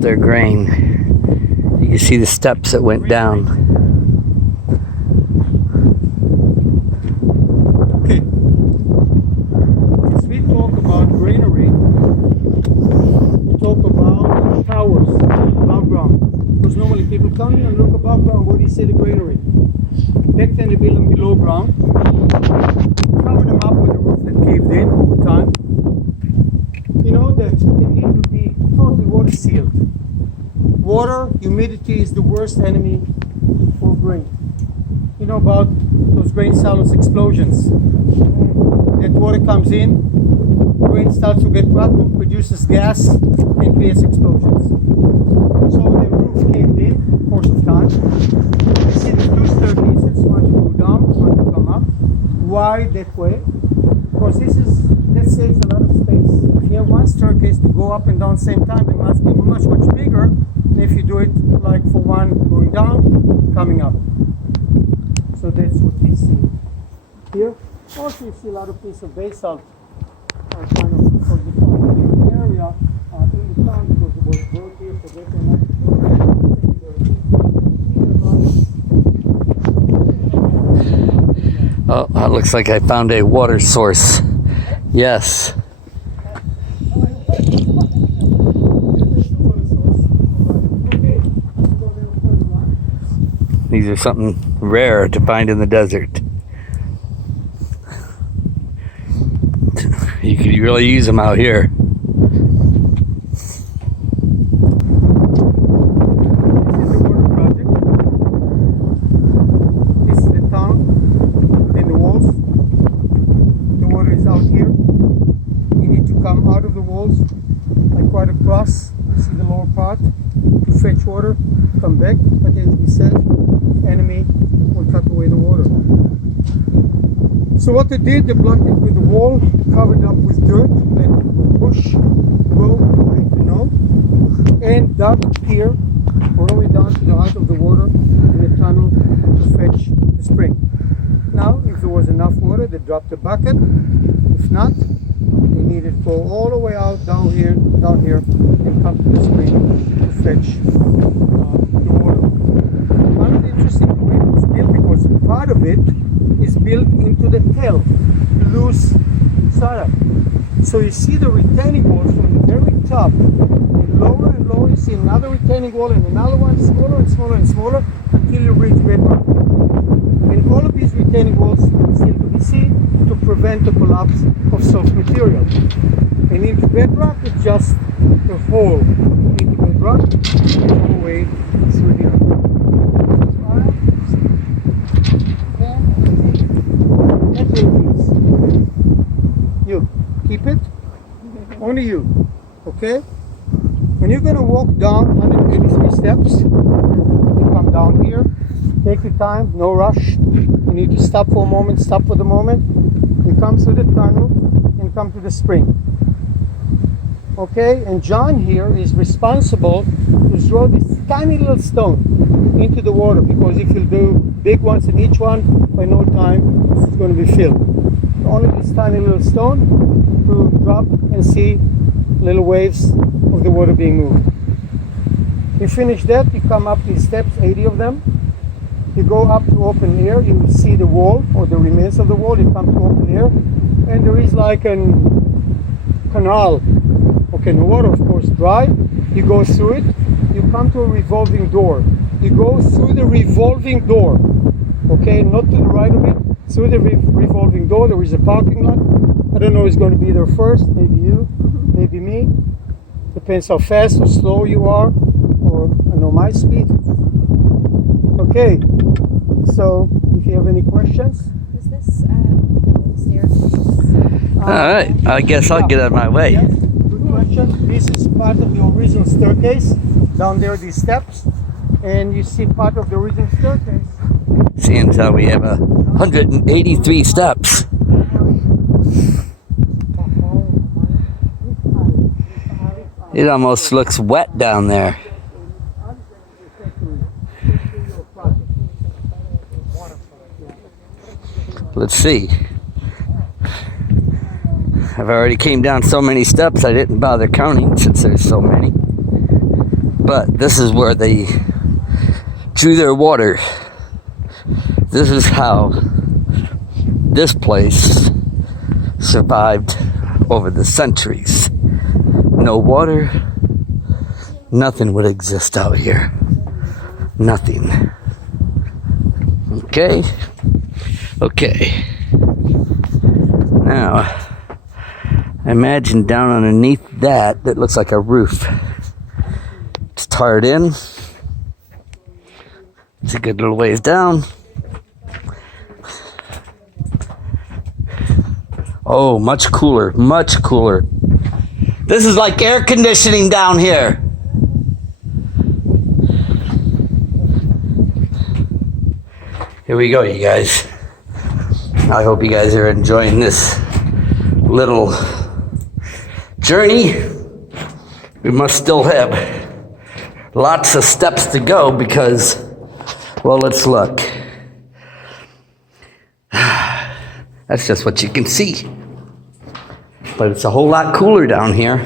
their grain. You can see the steps that went down. Okay. As we talk about granary, we talk about towers above ground. Because normally people come in and look above ground. What do you say the granary? Back then they build them below ground. Cover them up with a roof that caved in over time. You know that they need to be totally water sealed. Water, humidity is the worst enemy for grain. You know about those grain silos explosions. That water comes in, grain starts to get rotten, produces gas, and creates explosions. So the roof caved in, course of time. You see the two staircases, one to go down, one to come up. Why that way? Because that saves a lot of space. If you have one staircase to go up and down at the same time, it must be much bigger than if you do it like for one going down, coming up. So that's what we see here. Also you see a lot of pieces of basalt kind of for the area in the town because it was built here for veterinary. Oh, that looks like I found a water source. Yes. These are something rare to find in the desert. You could really use them out here. See the lower part to fetch water, come back, but as we said, enemy will cut away the water. So what they did, they blocked it with the wall, covered up with dirt, let bush grow into know, and dug here all the way down to the height of the water in a tunnel to fetch the spring. Now, if there was enough water, they dropped the bucket. If not, they needed to go all the way out down here, and come to the spring to fetch the water. One of the interesting way it was built because part of it is built into the tail, loose strata. So you see the retaining walls from the very top, and lower and lower. You see another retaining wall and another one, smaller and smaller and smaller, until you reach bedrock. And all of these retaining walls are still to be seen to prevent the collapse of soft material. And into bedrock, it's just a hole into bedrock all the way through here. That little piece. You keep it. Only you. Okay? When you're gonna walk down 183 steps, you come down here. Take your time, no rush. You need to stop for a moment, stop for the moment. You come through the tunnel and come to the spring. Okay, and John here is responsible to throw this tiny little stone into the water because if you do big ones in each one, by no time it's going to be filled. Only this tiny little stone to drop and see little waves of the water being moved. You finish that, you come up these steps, 80 of them. You go up to open air, you see the wall or the remains of the wall, you come to open air, and there is like a canal. Okay, the water of course dry, you go through it, you come to a revolving door. You go through the revolving door, okay, not to the right of it, through the revolving door. There is a parking lot. I don't know who's going to be there first, maybe you, maybe me. Depends how fast or slow you are, or I know my speed. Okay, so if you have any questions. Is this stairs? Alright, I guess I'll get out of my way. Yes, good question. This is part of the original staircase. Down there, these steps. And you see part of the original staircase. Seems how we have 183 steps. It almost looks wet down there. Let's see. I've already came down so many steps I didn't bother counting since there's so many. But this is where they drew their water. This is how this place survived over the centuries. No water, nothing would exist out here. Nothing. Okay? Okay. Now, imagine down underneath that looks like a roof. It's tarred in. It's a good little ways down. Oh, much cooler, much cooler. This is like air conditioning down here. Here we go, you guys. I hope you guys are enjoying this little journey. We must still have lots of steps to go because, well, let's look. That's just what you can see. But it's a whole lot cooler down here.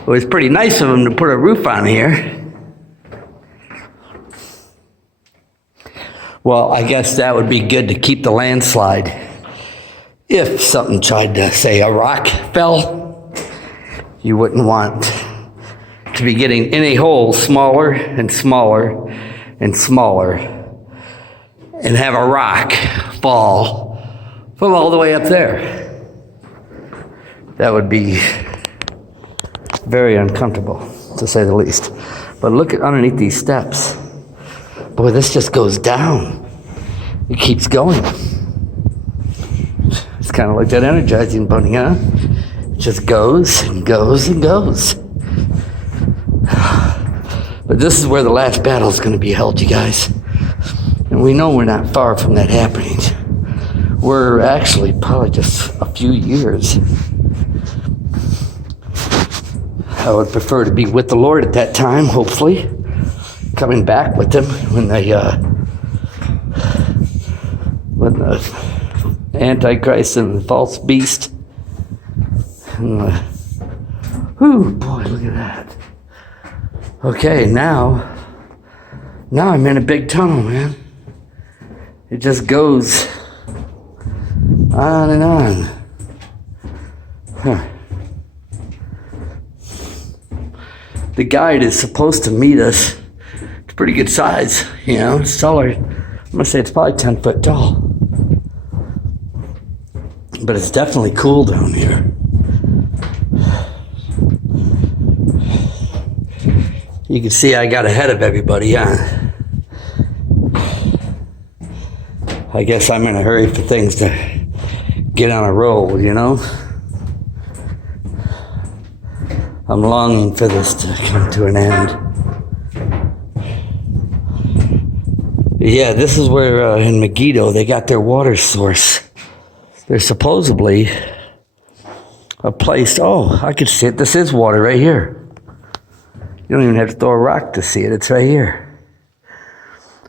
It was pretty nice of them to put a roof on here. Well, I guess that would be good to keep the landslide. If something tried to, say, a rock fell, you wouldn't want to be getting in a hole smaller and smaller and smaller and have a rock fall from all the way up there. That would be very uncomfortable, to say the least. But look at underneath these steps. Boy, this just goes down. It keeps going. It's kind of like that Energizing bunny, huh? It just goes and goes and goes. But this is where the last battle is going to be held, you guys. And we know we're not far from that happening. We're actually probably just a few years. I would prefer to be with the Lord at that time, hopefully. Coming back with them when the Antichrist and the false beast. And whew, boy, look at that. Okay, now I'm in a big tunnel, man. It just goes on and on. Huh. The guide is supposed to meet us. It's pretty good size, you know. It's taller. I'm gonna say it's probably 10 foot tall. But it's definitely cool down here. You can see I got ahead of everybody, huh? I guess I'm in a hurry for things to get on a roll, you know? I'm longing for this to come to an end. Yeah, this is where in Megiddo they got their water source. There's supposedly a place. Oh, I can see it. This is water right here. You don't even have to throw a rock to see it. It's right here.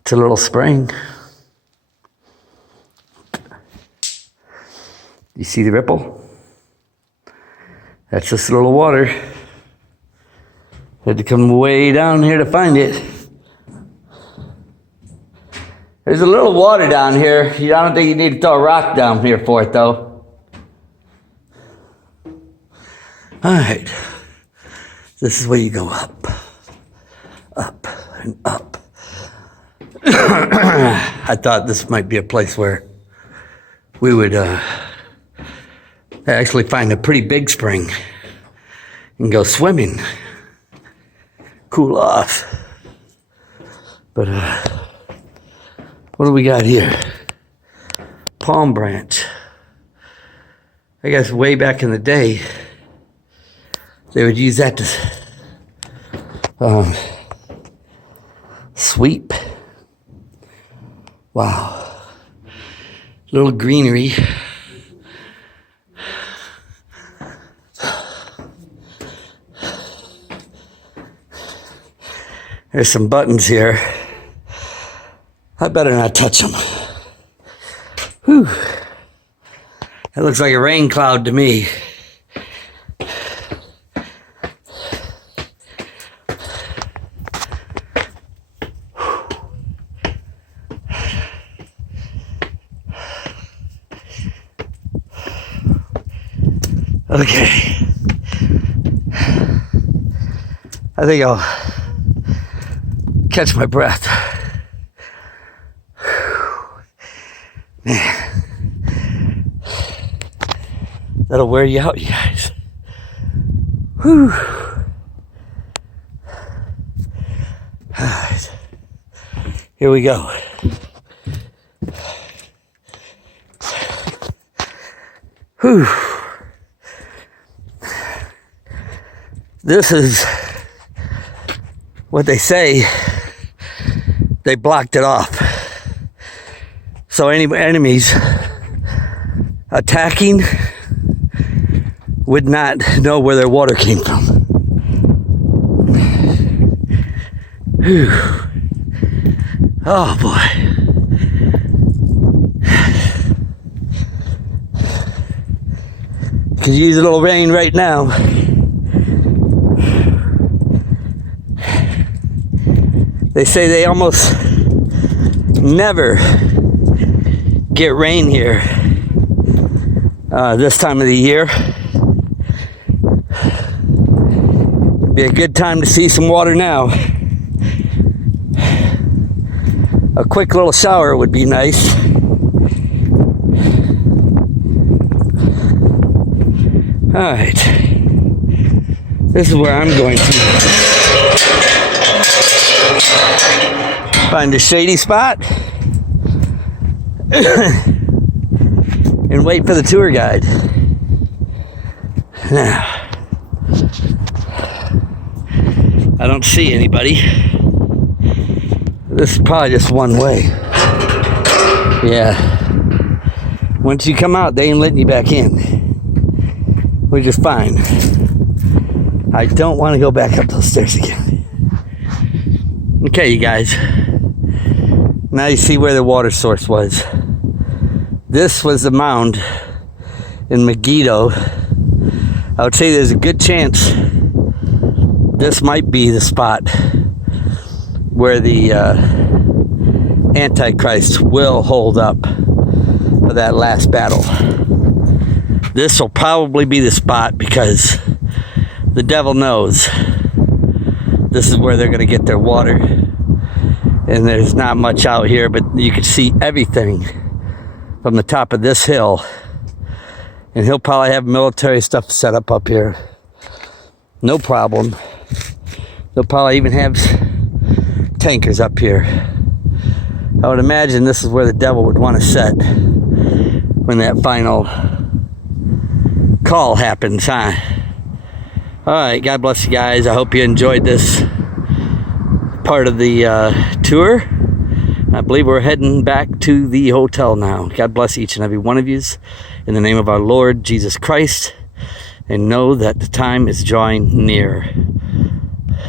It's a little spring. You see the ripple? That's just a little water. Had to come way down here to find it. There's a little water down here. I don't think you need to throw a rock down here for it, though. All right. This is where you go up. Up and up. I thought this might be a place where we would actually find a pretty big spring and go swimming. Cool off. But what do we got here? Palm branch. I guess way back in the day they would use that to sweep. Wow. Little greenery. There's some buttons here. I better not touch them. Whew. That looks like a rain cloud to me. Okay. I think I'll catch my breath. Man. That'll wear you out, you guys. Whew. All right. Here we go. Whew. This is what they say. They blocked it off. So any enemies attacking would not know where their water came from. Whew. Oh boy. Could use a little rain right now. They say they almost never get rain here this time of the year. Be a good time to see some water now. A quick little shower would be nice. Alright. This is where I'm going to find a shady spot and wait for the tour guide. Now, I don't see anybody. This is probably just one way. Yeah. Once you come out, they ain't letting you back in, which is fine. I don't want to go back up those stairs again. Okay, you guys. Now you see where the water source was. This was the mound in Megiddo. I would say there's a good chance this might be the spot where the Antichrist will hold up for that last battle. This will probably be the spot because the devil knows this is where they're going to get their water. And there's not much out here, but you can see everything from the top of this hill. And he'll probably have military stuff set up here. No problem. They'll probably even have tankers up here. I would imagine this is where the devil would want to set when that final call happens, huh? Alright, God bless you guys. I hope you enjoyed this part of the tour. I believe we're heading back to the hotel now. God bless each and every one of yous in the name of our Lord Jesus Christ, and know that the time is drawing near.